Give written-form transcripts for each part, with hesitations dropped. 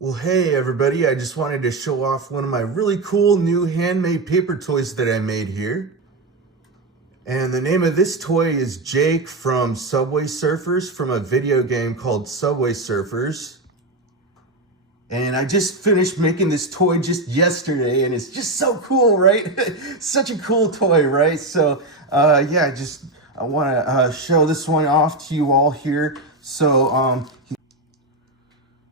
Well, hey everybody, I just wanted to show off one of my really cool new handmade paper toys that I made here. And the name of this toy is Jake from Subway Surfers, from a video game called Subway Surfers. And I just finished making this toy just yesterday, and it's just so cool, right? Such a cool toy, right? So yeah, I want to show this one off to you all here.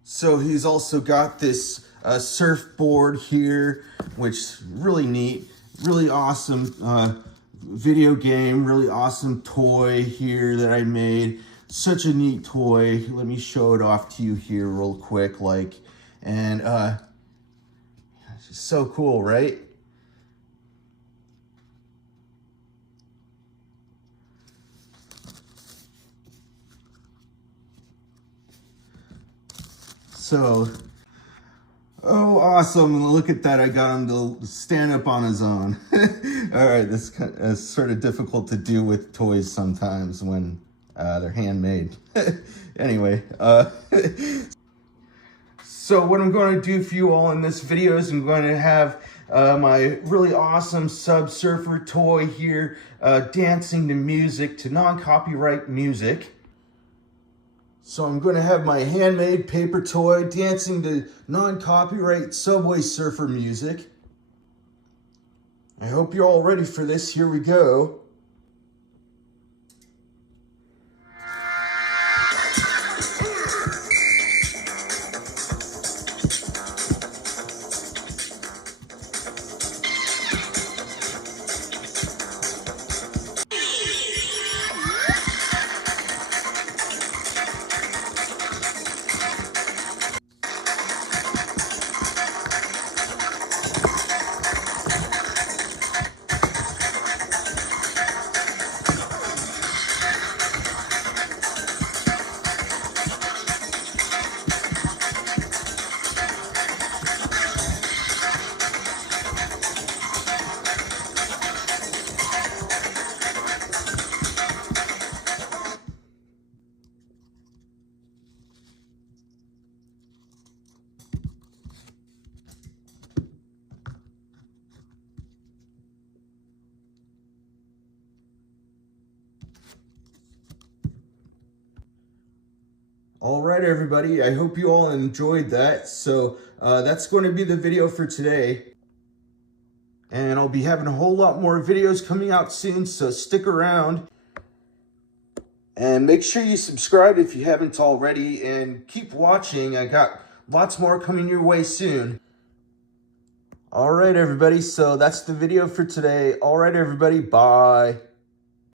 So he's also got this surfboard here, which really neat, really awesome video game, really awesome toy here that I made. Such a neat toy. Let me show it off to you here real quick, and it's just so cool, right? So, oh, awesome. Look at that. I got him to stand up on his own. All right, this is sort of difficult to do with toys sometimes when they're handmade. Anyway, so what I'm going to do for you all in this video is I'm going to have my really awesome Sub Surfer toy here dancing to music, to non-copyright music. So I'm going to have my handmade paper toy dancing to non-copyright Subway Surfer music. I hope you're all ready for this. Here we go. All right, everybody, I hope you all enjoyed that. So that's going to be the video for today. And I'll be having a whole lot more videos coming out soon, so stick around. And make sure you subscribe if you haven't already, and keep watching. I got lots more coming your way soon. All right, everybody, so that's the video for today. All right, everybody, bye.